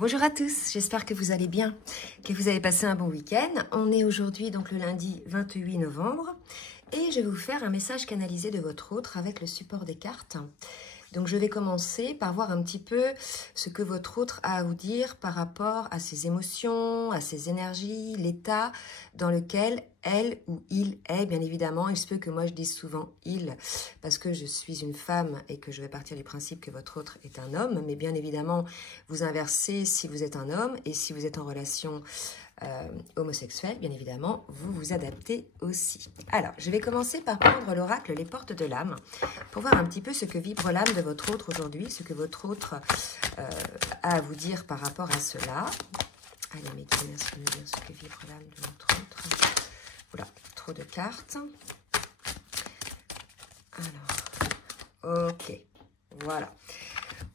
Bonjour à tous, j'espère que vous allez bien, que vous avez passé un bon week-end. On est aujourd'hui donc le lundi 28 novembre et je vais vous faire un message canalisé de votre autre avec le support des cartes. Donc je vais commencer par voir un petit peu ce que votre autre a à vous dire par rapport à ses émotions, à ses énergies, l'état dans lequel elle ou il est. Bien évidemment, il se peut que moi je dise souvent « il » parce que je suis une femme et que je vais partir du principe que votre autre est un homme. Mais bien évidemment, vous inversez si vous êtes un homme et si vous êtes en relation homosexuelle, bien évidemment, vous vous adaptez aussi. Alors, je vais commencer par prendre l'oracle Les Portes de l'âme pour voir un petit peu ce que vibre l'âme de votre autre aujourd'hui, ce que votre autre a à vous dire par rapport à cela. Allez, mes guides, merci de me dire ce que vibre l'âme de votre autre. Oula, trop de cartes. Alors, ok, voilà.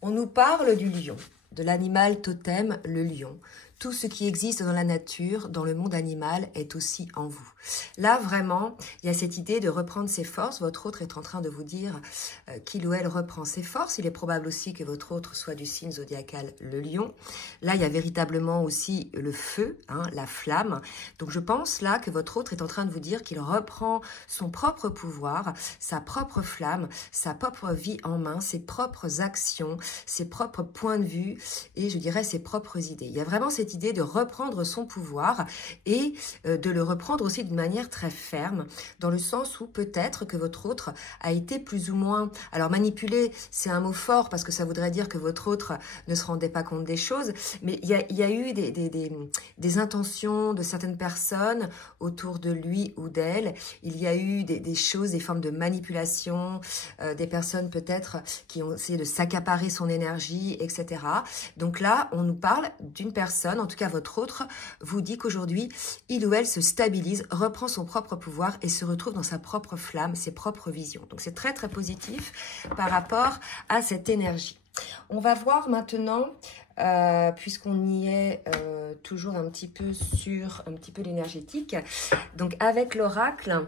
On nous parle du lion, de l'animal totem, le lion. Tout ce qui existe dans la nature, dans le monde animal, est aussi en vous. Là, vraiment, il y a cette idée de reprendre ses forces. Votre autre est en train de vous dire qu'il ou elle reprend ses forces. Il est probable aussi que votre autre soit du signe zodiacal, le lion. Là, il y a véritablement aussi le feu, hein, la flamme. Donc, je pense là que votre autre est en train de vous dire qu'il reprend son propre pouvoir, sa propre flamme, sa propre vie en main, ses propres actions, ses propres points de vue et, je dirais, ses propres idées. Il y a vraiment cette idée de reprendre son pouvoir et de le reprendre aussi d'une manière très ferme, dans le sens où peut-être que votre autre a été plus ou moins... Alors manipuler, c'est un mot fort parce que ça voudrait dire que votre autre ne se rendait pas compte des choses, mais il y a eu des intentions de certaines personnes autour de lui ou d'elle. Il y a eu des choses, des formes de manipulation, des personnes peut-être qui ont essayé de s'accaparer son énergie, etc. Donc là, on nous parle d'une personne, en tout cas votre autre, vous dit qu'aujourd'hui, il ou elle se stabilise, reprend son propre pouvoir et se retrouve dans sa propre flamme, ses propres visions. Donc c'est très très positif par rapport à cette énergie. On va voir maintenant, puisqu'on y est toujours un petit peu sur un petit peu l'énergétique, donc avec l'oracle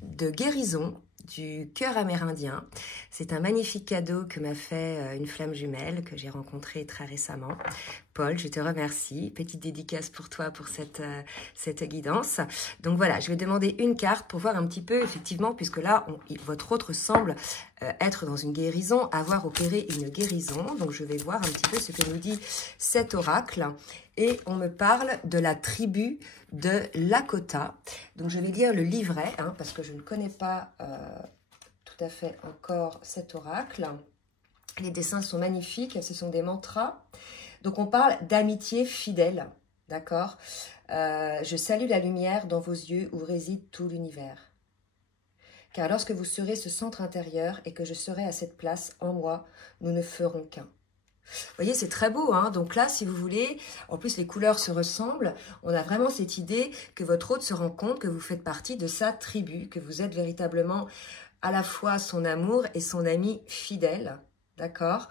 de guérison du cœur amérindien. C'est un magnifique cadeau que m'a fait une flamme jumelle que j'ai rencontrée très récemment. Paul, je te remercie. Petite dédicace pour toi pour cette guidance. Donc voilà, je vais demander une carte pour voir un petit peu, effectivement, puisque là, votre autre semble être dans une guérison, avoir opéré une guérison. Donc je vais voir un petit peu ce que nous dit cet oracle. Et on me parle de la tribu de Lakota. Donc je vais lire le livret, hein, parce que je ne connais pas tout à fait encore cet oracle. Les dessins sont magnifiques, ce sont des mantras. Donc on parle d'amitié fidèle, d'accord? Je salue la lumière dans vos yeux où réside tout l'univers. Car lorsque vous serez ce centre intérieur et que je serai à cette place en moi, nous ne ferons qu'un. Vous voyez, c'est très beau, hein. Donc là, si vous voulez, en plus les couleurs se ressemblent, on a vraiment cette idée que votre hôte se rend compte que vous faites partie de sa tribu, que vous êtes véritablement à la fois son amour et son ami fidèle, d'accord,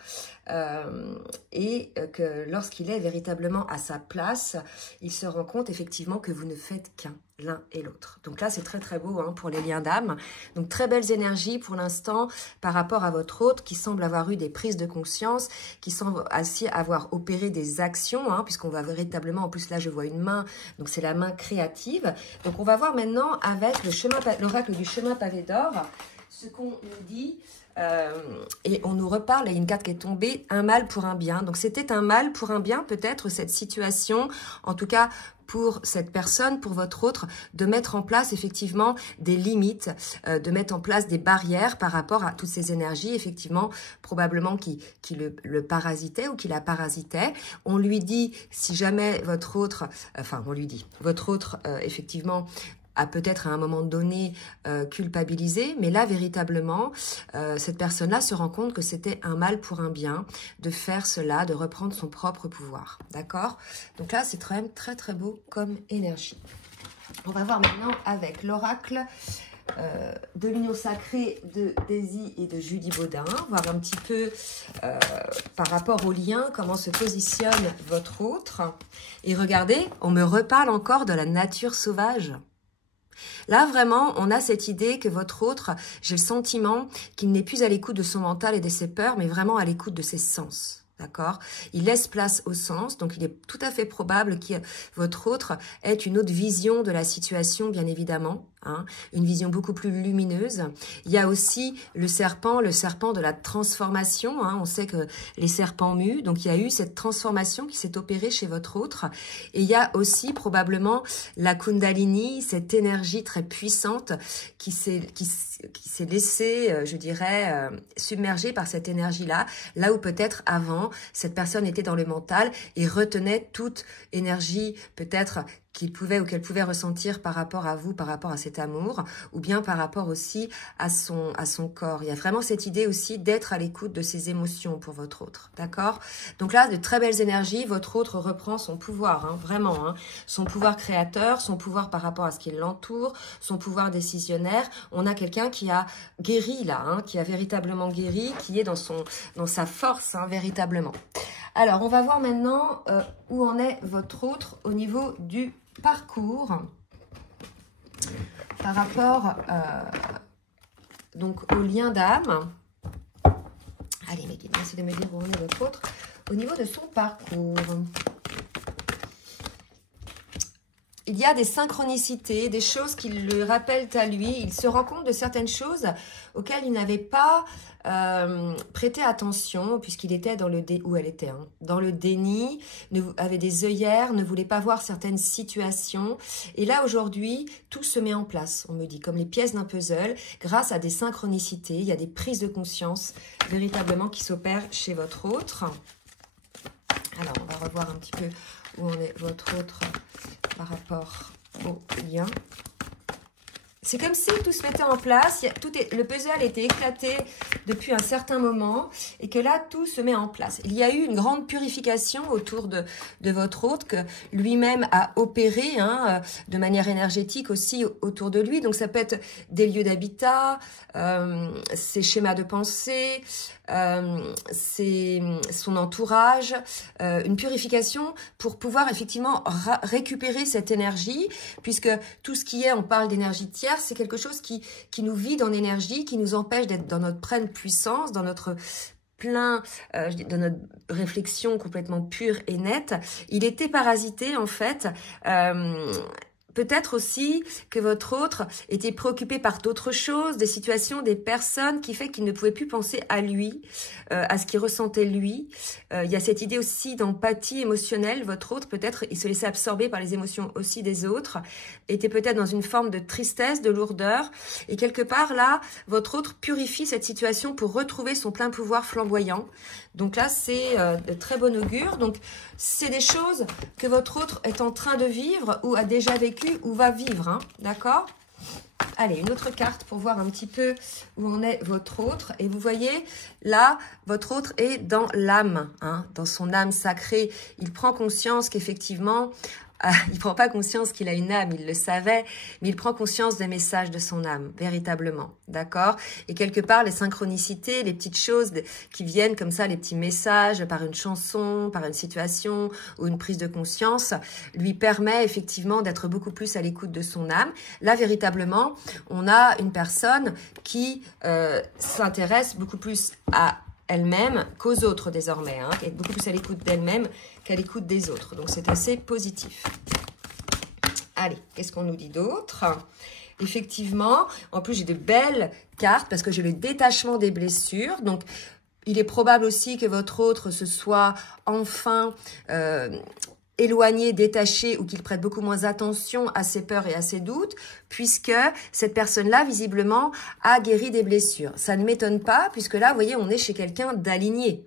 et que lorsqu'il est véritablement à sa place, il se rend compte effectivement que vous ne faites qu'un, l'un et l'autre. Donc là, c'est très très beau, hein, pour les liens d'âme. Donc très belles énergies pour l'instant par rapport à votre hôte qui semble avoir eu des prises de conscience, qui semble aussi avoir opéré des actions, hein, puisqu'on va véritablement, en plus là je vois une main, donc c'est la main créative. Donc on va voir maintenant avec l'oracle du chemin pavé d'or, ce qu'on nous dit. Et on nous reparle, il y a une carte qui est tombée, un mal pour un bien. Donc c'était un mal pour un bien, peut-être cette situation, en tout cas pour cette personne, pour votre autre, de mettre en place effectivement des limites, de mettre en place des barrières par rapport à toutes ces énergies, effectivement, probablement qui le parasitait ou qui la parasitait. On lui dit, si jamais votre autre, enfin on lui dit, votre autre, effectivement, a peut-être à un moment donné culpabilisé, mais là, véritablement, cette personne-là se rend compte que c'était un mal pour un bien de faire cela, de reprendre son propre pouvoir, d'accord? Donc là, c'est quand même très, très beau comme énergie. On va voir maintenant avec l'oracle de l'union sacrée de Daisy et de Julie Baudin, voir un petit peu par rapport au lien, comment se positionne votre autre. Et regardez, on me reparle encore de la nature sauvage. Là, vraiment, on a cette idée que votre autre, j'ai le sentiment qu'il n'est plus à l'écoute de son mental et de ses peurs, mais vraiment à l'écoute de ses sens. D'accord? Il laisse place au sens, donc il est tout à fait probable que votre autre ait une autre vision de la situation, bien évidemment, hein, une vision beaucoup plus lumineuse. Il y a aussi le serpent de la transformation, hein, on sait que les serpents muent, donc il y a eu cette transformation qui s'est opérée chez votre autre. Et il y a aussi probablement la Kundalini, cette énergie très puissante qui s'est laissée, je dirais, submergée par cette énergie-là, là où peut-être avant, cette personne était dans le mental et retenait toute énergie peut-être qu'il pouvait ou qu'elle pouvait ressentir par rapport à vous, par rapport à cet amour, ou bien par rapport aussi à son corps. Il y a vraiment cette idée aussi d'être à l'écoute de ses émotions pour votre autre, d'accord? Donc là, de très belles énergies, votre autre reprend son pouvoir, hein, vraiment, hein, son pouvoir créateur, son pouvoir par rapport à ce qui l'entoure, son pouvoir décisionnaire. On a quelqu'un qui a guéri là, hein, qui a véritablement guéri, qui est dans sa force, hein, véritablement. Alors, on va voir maintenant où en est votre autre au niveau du parcours par rapport donc au lien d'âme. Allez, mes guides, essayez de me dire où en est votre autre au niveau de son parcours. Il y a des synchronicités, des choses qui le rappellent à lui. Il se rend compte de certaines choses auxquelles il n'avait pas prêté attention, puisqu'il était dans le où elle était, hein, dans le déni, avait des œillères, ne voulait pas voir certaines situations. Et là, aujourd'hui, tout se met en place, on me dit, comme les pièces d'un puzzle, grâce à des synchronicités. Il y a des prises de conscience véritablement qui s'opèrent chez votre autre. Alors, on va revoir un petit peu où en est votre autre par rapport au lien. C'est comme si tout se mettait en place, le puzzle était éclaté depuis un certain moment et que là, tout se met en place. Il y a eu une grande purification autour de votre autre que lui-même a opéré, hein, de manière énergétique aussi autour de lui. Donc, ça peut être des lieux d'habitat, ses schémas de pensée, son entourage, une purification pour pouvoir effectivement récupérer cette énergie, puisque tout ce qui est, on parle d'énergie tiers, c'est quelque chose qui nous vide en énergie, qui nous empêche d'être dans notre pleine puissance, dans notre de notre réflexion complètement pure et nette. Il était parasité en fait. Peut-être aussi que votre autre était préoccupé par d'autres choses, des situations, des personnes qui fait qu'il ne pouvait plus penser à lui, à ce qu'il ressentait lui. Il y a cette idée aussi d'empathie émotionnelle. Votre autre, peut-être, il se laissait absorber par les émotions aussi des autres, était peut-être dans une forme de tristesse, de lourdeur. Et quelque part, là, votre autre purifie cette situation pour retrouver son plein pouvoir flamboyant. Donc là, c'est de très bon augure. Donc, c'est des choses que votre autre est en train de vivre ou a déjà vécu ou va vivre, hein, d'accord? Allez, une autre carte pour voir un petit peu où en est votre autre. Et vous voyez, là, votre autre est dans l'âme, hein, dans son âme sacrée. Il prend conscience qu'effectivement, il ne prend pas conscience qu'il a une âme, il le savait, mais il prend conscience des messages de son âme, véritablement, d'accord? Et quelque part, les synchronicités, les petites choses qui viennent comme ça, les petits messages par une chanson, par une situation ou une prise de conscience, lui permet effectivement d'être beaucoup plus à l'écoute de son âme. Là, véritablement, on a une personne qui s'intéresse beaucoup plus à elle-même qu'aux autres désormais, hein, qui est beaucoup plus à l'écoute d'elle-même qu'à l'écoute des autres. Donc, c'est assez positif. Allez, qu'est-ce qu'on nous dit d'autre? Effectivement, en plus, j'ai de belles cartes parce que j'ai le détachement des blessures. Donc, il est probable aussi que votre autre se soit enfin éloigné, détaché ou qu'il prête beaucoup moins attention à ses peurs et à ses doutes, puisque cette personne-là, visiblement, a guéri des blessures. Ça ne m'étonne pas, puisque là, vous voyez, on est chez quelqu'un d'aligné.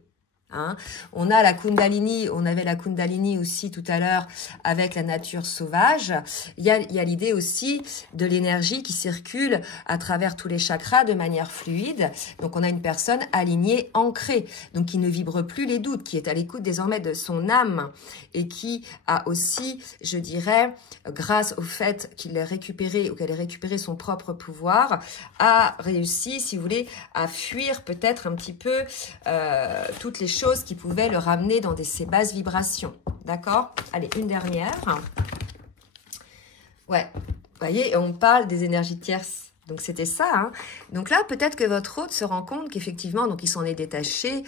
Hein. On a la Kundalini, on avait la Kundalini aussi tout à l'heure avec la nature sauvage. Il y a l'idée aussi de l'énergie qui circule à travers tous les chakras de manière fluide. Donc on a une personne alignée, ancrée, donc qui ne vibre plus les doutes, qui est à l'écoute désormais de son âme et qui a aussi, je dirais, grâce au fait qu'il ait récupéré ou qu'elle ait récupéré son propre pouvoir, a réussi, si vous voulez, à fuir peut-être un petit peu toutes les choses qui pouvaient le ramener dans ces basses vibrations. D'accord? Allez, une dernière. Ouais, vous voyez, on parle des énergies tierces. Donc, c'était ça. Hein. Donc là, peut-être que votre hôte se rend compte qu'effectivement, donc il s'en est détaché.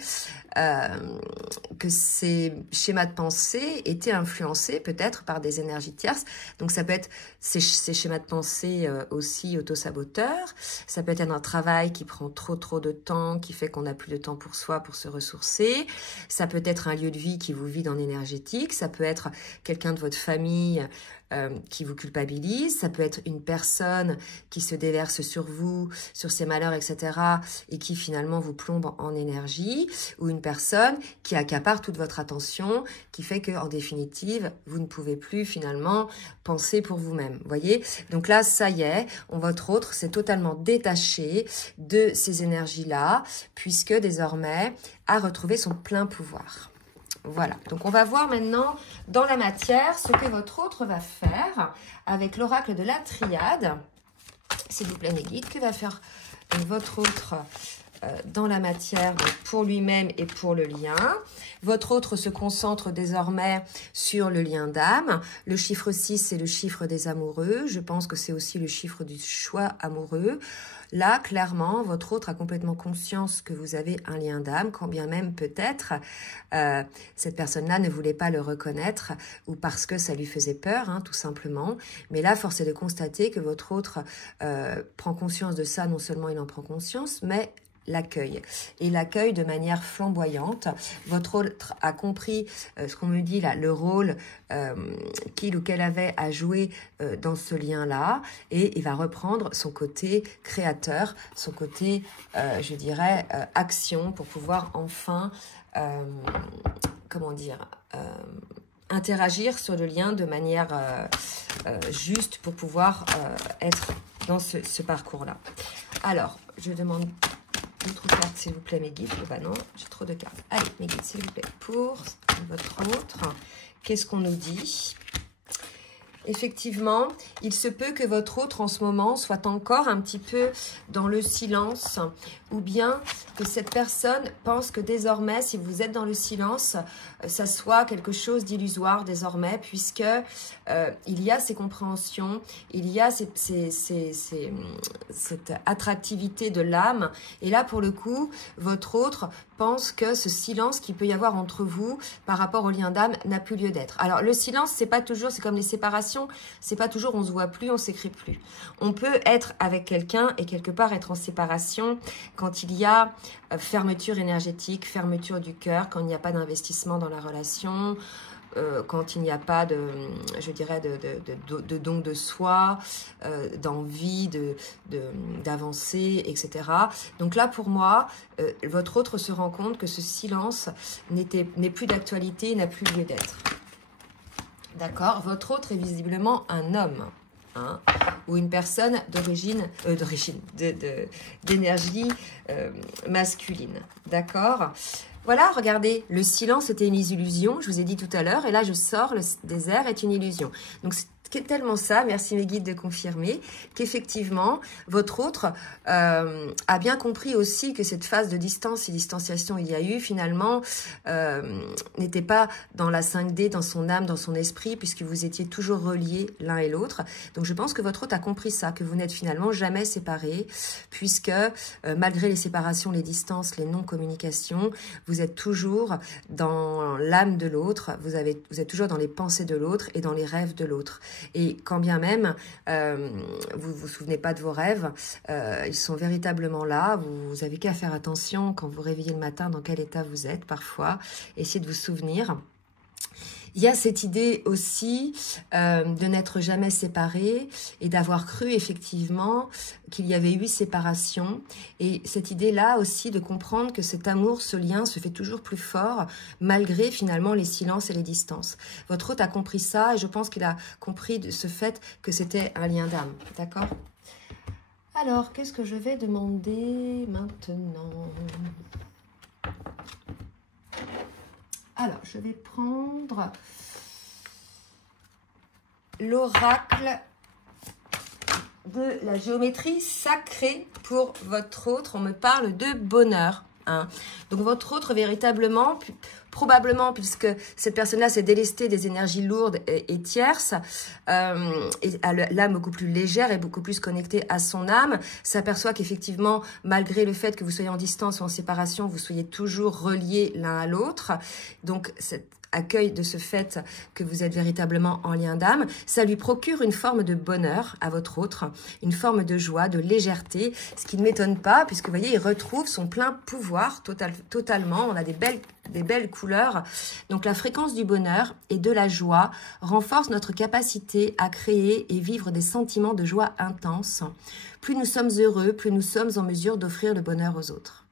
que ces schémas de pensée étaient influencés peut-être par des énergies tierces. Donc ça peut être ces schémas de pensée aussi autosaboteurs, ça peut être un travail qui prend trop de temps, qui fait qu'on n'a plus de temps pour soi, pour se ressourcer, ça peut être un lieu de vie qui vous vide en énergétique, ça peut être quelqu'un de votre famille qui vous culpabilise, ça peut être une personne qui se déverse sur vous, sur ses malheurs, etc. et qui finalement vous plombe en énergie, ou une personne qui accapare toute votre attention, qui fait que en définitive, vous ne pouvez plus finalement penser pour vous-même. Voyez? Donc là, ça y est, votre autre s'est totalement détaché de ces énergies-là, puisque désormais a retrouvé son plein pouvoir. Voilà, donc on va voir maintenant dans la matière ce que votre autre va faire avec l'oracle de la triade. S'il vous plaît, mes guides, que va faire votre autre dans la matière pour lui-même et pour le lien. Votre autre se concentre désormais sur le lien d'âme. Le chiffre 6, c'est le chiffre des amoureux. Je pense que c'est aussi le chiffre du choix amoureux. Là, clairement, votre autre a complètement conscience que vous avez un lien d'âme, quand bien même peut-être cette personne-là ne voulait pas le reconnaître ou parce que ça lui faisait peur, hein, tout simplement. Mais là, force est de constater que votre autre prend conscience de ça. Non seulement il en prend conscience, mais l'accueil. Et l'accueil de manière flamboyante. Votre autre a compris ce qu'on me dit là, le rôle qu'il ou qu'elle avait à jouer dans ce lien-là, et il va reprendre son côté créateur, son côté, je dirais, action, pour pouvoir enfin, comment dire, interagir sur le lien de manière juste pour pouvoir être dans ce parcours-là. Alors, je demande d'autres cartes, s'il vous plaît, mes guides. Oh, bah non, j'ai trop de cartes. Allez, mes guides, s'il vous plaît, pour votre autre. Qu'est-ce qu'on nous dit ? Effectivement, il se peut que votre autre en ce moment soit encore un petit peu dans le silence, ou bien que cette personne pense que désormais, si vous êtes dans le silence, ça soit quelque chose d'illusoire désormais, puisque il y a ces compréhensions, il y a cette attractivité de l'âme, et là pour le coup, votre autre pense que ce silence qu'il peut y avoir entre vous par rapport au lien d'âme n'a plus lieu d'être. Alors le silence, c'est pas toujours, c'est comme les séparations, c'est pas toujours on se voit plus, on s'écrit plus. On peut être avec quelqu'un et quelque part être en séparation quand il y a fermeture énergétique, fermeture du cœur, quand il n'y a pas d'investissement dans la relation, quand il n'y a pas de, je dirais, de don de soi, d'envie d'avancer, etc. Donc là, pour moi, votre autre se rend compte que ce silence n'est plus d'actualité, n'a plus lieu d'être. D'accord? Votre autre est visiblement un homme, hein, ou une personne d'énergie masculine. D'accord? Voilà, regardez, le silence était une illusion, je vous ai dit tout à l'heure, et là je sors, le désert est une illusion. Donc c'est tellement ça, merci mes guides de confirmer, qu'effectivement, votre autre a bien compris aussi que cette phase de distance et distanciation il y a eu, finalement, n'était pas dans la 5D, dans son âme, dans son esprit, puisque vous étiez toujours reliés l'un et l'autre. Donc je pense que votre autre a compris ça, que vous n'êtes finalement jamais séparés, puisque malgré les séparations, les distances, les non-communications, vous êtes toujours dans l'âme de l'autre, vous êtes toujours dans les pensées de l'autre et dans les rêves de l'autre. Et quand bien même vous vous souvenez pas de vos rêves, ils sont véritablement là. Vous avez qu'à faire attention quand vous réveillez le matin dans quel état vous êtes parfois. Essayez de vous souvenir. Il y a cette idée aussi de n'être jamais séparés et d'avoir cru effectivement qu'il y avait eu séparation. Et cette idée-là aussi de comprendre que cet amour, ce lien se fait toujours plus fort malgré finalement les silences et les distances. Votre hôte a compris ça et je pense qu'il a compris de ce fait que c'était un lien d'âme. D'accord ? Alors, qu'est-ce que je vais demander maintenant ? Alors, je vais prendre l'oracle de la géométrie sacrée pour votre autre. On me parle de bonheur. Hein. Donc votre autre, véritablement, probablement, puisque cette personne-là s'est délestée des énergies lourdes et tierces, et a l'âme beaucoup plus légère et beaucoup plus connectée à son âme, s'aperçoit qu'effectivement, malgré le fait que vous soyez en distance ou en séparation, vous soyez toujours reliés l'un à l'autre. Donc, cette accueil de ce fait que vous êtes véritablement en lien d'âme, ça lui procure une forme de bonheur à votre autre, une forme de joie, de légèreté, ce qui ne m'étonne pas, puisque vous voyez, il retrouve son plein pouvoir totalement, on a des belles couleurs. Donc la fréquence du bonheur et de la joie renforce notre capacité à créer et vivre des sentiments de joie intense. Plus nous sommes heureux, plus nous sommes en mesure d'offrir le bonheur aux autres.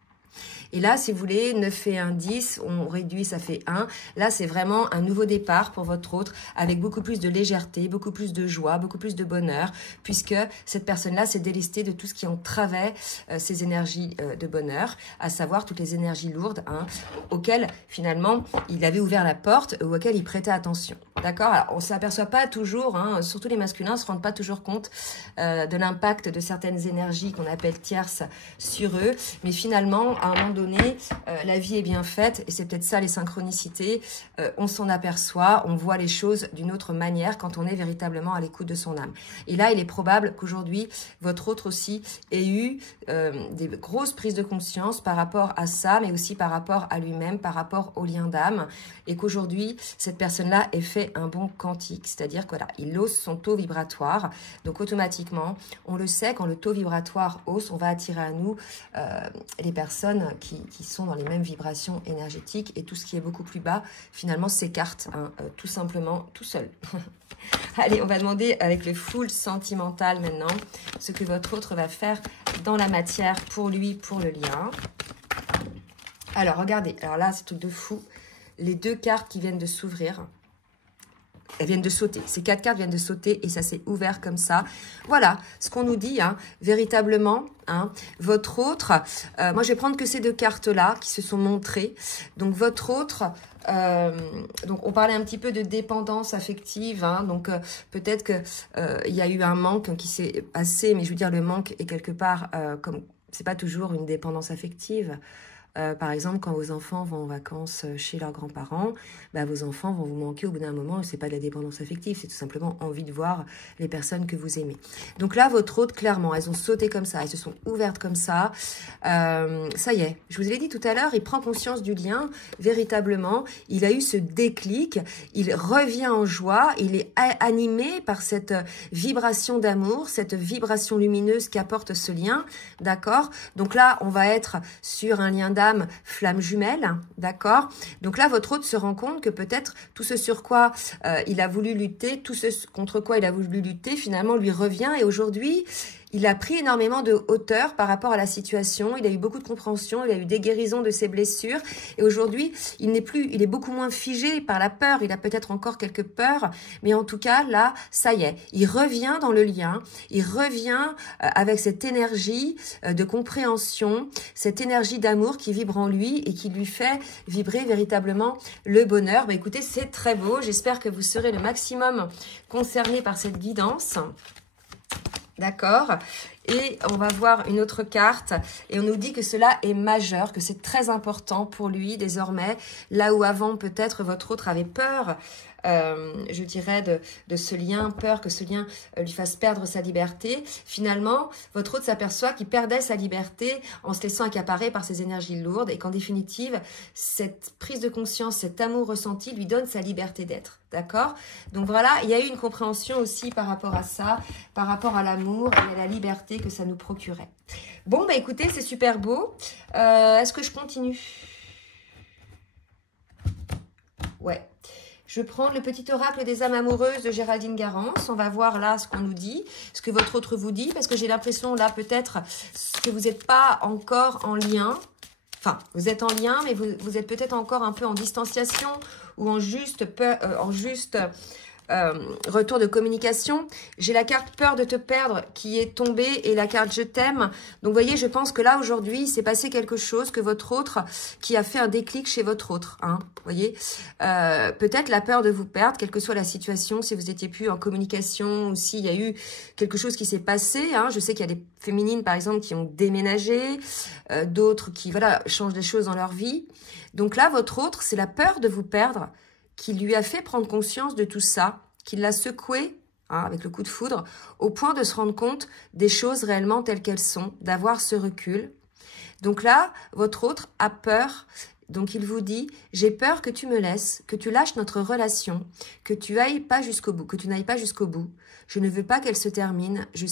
Et là, si vous voulez, 9 et 1, 10, on réduit, ça fait 1. Là, c'est vraiment un nouveau départ pour votre autre, avec beaucoup plus de légèreté, beaucoup plus de joie, beaucoup plus de bonheur, puisque cette personne-là s'est délestée de tout ce qui entravait ses énergies de bonheur, à savoir toutes les énergies lourdes, hein, auxquelles, finalement, il avait ouvert la porte, ou auxquelles il prêtait attention. D'accord? Alors, on ne s'aperçoit pas toujours, hein, surtout les masculins ne se rendent pas toujours compte de l'impact de certaines énergies qu'on appelle tierces sur eux, mais finalement, à un moment donné, la vie est bien faite, et c'est peut-être ça les synchronicités, on s'en aperçoit, on voit les choses d'une autre manière quand on est véritablement à l'écoute de son âme. Et là, il est probable qu'aujourd'hui, votre autre aussi ait eu des grosses prises de conscience par rapport à ça, mais aussi par rapport à lui-même, par rapport au lien d'âme, et qu'aujourd'hui, cette personne-là ait fait un bond quantique, c'est-à-dire que voilà, il hausse son taux vibratoire, donc automatiquement, on le sait, quand le taux vibratoire hausse, on va attirer à nous les personnes qui sont dans les mêmes vibrations énergétiques, et tout ce qui est beaucoup plus bas, finalement, s'écarte, hein, tout simplement, tout seul. Allez, on va demander avec le full sentimental maintenant, ce que votre autre va faire dans la matière pour lui, pour le lien. Alors, regardez, alors là, c'est tout de fou, les deux cartes qui viennent de s'ouvrir, elles viennent de sauter. Ces 4 cartes viennent de sauter et ça s'est ouvert comme ça. Voilà ce qu'on nous dit, hein, véritablement. Hein, votre autre, moi je vais prendre que ces 2 cartes-là qui se sont montrées. Donc votre autre, donc on parlait un petit peu de dépendance affective. Hein, donc peut-être que il y a eu un manque qui s'est passé, mais je veux dire le manque est quelque part comme c'est pas toujours une dépendance affective. Par exemple, quand vos enfants vont en vacances chez leurs grands-parents, bah, vos enfants vont vous manquer au bout d'un moment. C'est pas de la dépendance affective, c'est tout simplement envie de voir les personnes que vous aimez. Donc là, votre autre, clairement, elles ont sauté comme ça, elles se sont ouvertes comme ça. Ça y est, je vous l'ai dit tout à l'heure, il prend conscience du lien, véritablement. Il a eu ce déclic, il revient en joie, il est animé par cette vibration d'amour, cette vibration lumineuse qu'apporte ce lien, d'accord? Donc là, on va être sur un lien d'âme flamme jumelle, d'accord? Donc là, votre autre se rend compte que peut-être tout ce sur quoi il a voulu lutter, tout ce contre quoi il a voulu lutter, finalement lui revient et aujourd'hui, il a pris énormément de hauteur par rapport à la situation, il a eu beaucoup de compréhension, il a eu des guérisons de ses blessures et aujourd'hui, il est beaucoup moins figé par la peur, il a peut-être encore quelques peurs, mais en tout cas, là, ça y est, il revient dans le lien, il revient avec cette énergie de compréhension, cette énergie d'amour qui vibre en lui et qui lui fait vibrer véritablement le bonheur. Bah, écoutez, c'est très beau, j'espère que vous serez le maximum concernés par cette guidance. D'accord? Et on va voir une autre carte et on nous dit que cela est majeur, que c'est très important pour lui désormais. Là où avant peut-être votre autre avait peur, je dirais, de ce lien, peur que ce lien lui fasse perdre sa liberté. Finalement, votre autre s'aperçoit qu'il perdait sa liberté en se laissant accaparer par ses énergies lourdes et qu'en définitive, cette prise de conscience, cet amour ressenti lui donne sa liberté d'être. D'accord? Donc voilà, il y a eu une compréhension aussi par rapport à ça, par rapport à l'amour et à la liberté que ça nous procurait. Bon, bah écoutez, c'est super beau. Est-ce que je continue? Ouais. Je vais prendre le petit oracle des âmes amoureuses de Géraldine Garance. On va voir là ce qu'on nous dit, ce que votre autre vous dit, parce que j'ai l'impression là peut-être que vous n'êtes pas encore en lien. Enfin, vous êtes en lien, mais vous êtes peut-être encore un peu en distanciation ou en juste retour de communication. J'ai la carte peur de te perdre qui est tombée et la carte je t'aime. Donc, vous voyez, je pense que là, aujourd'hui, il s'est passé quelque chose que votre autre, qui a fait un déclic chez votre autre. Hein, vous voyez, peut-être la peur de vous perdre, quelle que soit la situation, si vous n'étiez plus en communication ou s'il y a eu quelque chose qui s'est passé. Hein, je sais qu'il y a des féminines, par exemple, qui ont déménagé, d'autres qui, voilà, changent des choses dans leur vie. Donc là, votre autre, c'est la peur de vous perdre qui lui a fait prendre conscience de tout ça, qui l'a secoué, hein, avec le coup de foudre, au point de se rendre compte des choses réellement telles qu'elles sont, d'avoir ce recul. Donc là, votre autre a peur, donc il vous dit, j'ai peur que tu me laisses, que tu lâches notre relation, que tu ailles pas jusqu'au bout, que tu n'ailles pas jusqu'au bout. Je ne veux pas qu'elle se termine, je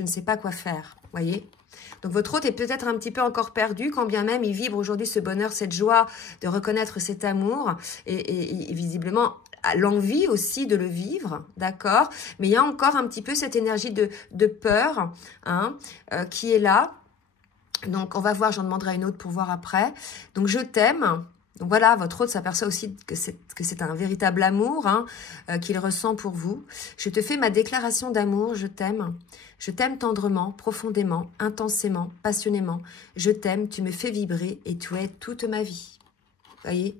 ne sais pas quoi faire, voyez ? Donc votre autre est peut-être un petit peu encore perdu, quand bien même il vibre aujourd'hui ce bonheur, cette joie de reconnaître cet amour et visiblement l'envie aussi de le vivre, d'accord? Mais il y a encore un petit peu cette énergie de peur hein, qui est là. Donc on va voir, j'en demanderai une autre pour voir après. Donc je t'aime. Donc voilà, votre autre s'aperçoit aussi que c'est un véritable amour hein, qu'il ressent pour vous. Je te fais ma déclaration d'amour, je t'aime. Je t'aime tendrement, profondément, intensément, passionnément. Je t'aime, tu me fais vibrer et tu es toute ma vie. Voyez ?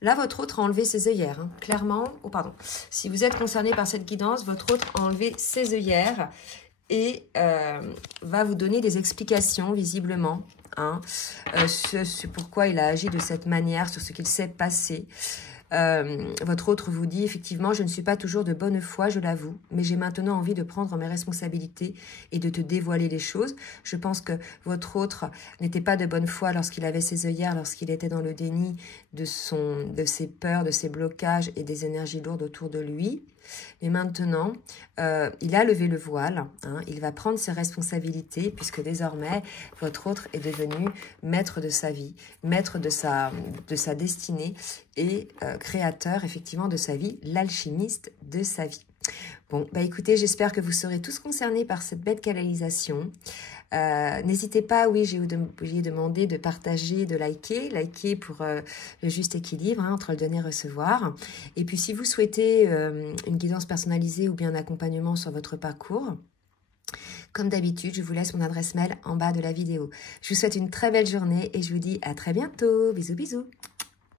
Là, votre autre a enlevé ses œillères, hein, clairement. Oh, pardon. Si vous êtes concerné par cette guidance, votre autre a enlevé ses œillères et va vous donner des explications, visiblement, hein, sur pourquoi il a agi de cette manière, sur ce qu'il s'est passé. Votre autre vous dit, effectivement, je ne suis pas toujours de bonne foi, je l'avoue, mais j'ai maintenant envie de prendre mes responsabilités et de te dévoiler les choses. Je pense que votre autre n'était pas de bonne foi lorsqu'il avait ses œillères, lorsqu'il était dans le déni de ses peurs, de ses blocages et des énergies lourdes autour de lui. Mais maintenant, il a levé le voile, hein, il va prendre ses responsabilités puisque désormais, votre autre est devenu maître de sa vie, maître de sa destinée et créateur effectivement de sa vie, l'alchimiste de sa vie. Bon, bah écoutez, j'espère que vous serez tous concernés par cette belle canalisation. N'hésitez pas, oui, j'ai oublié de demander de partager, de liker pour le juste équilibre hein, entre le donner et recevoir. Et puis, si vous souhaitez une guidance personnalisée ou bien un accompagnement sur votre parcours, comme d'habitude, je vous laisse mon adresse mail en bas de la vidéo. Je vous souhaite une très belle journée et je vous dis à très bientôt. Bisous, bisous.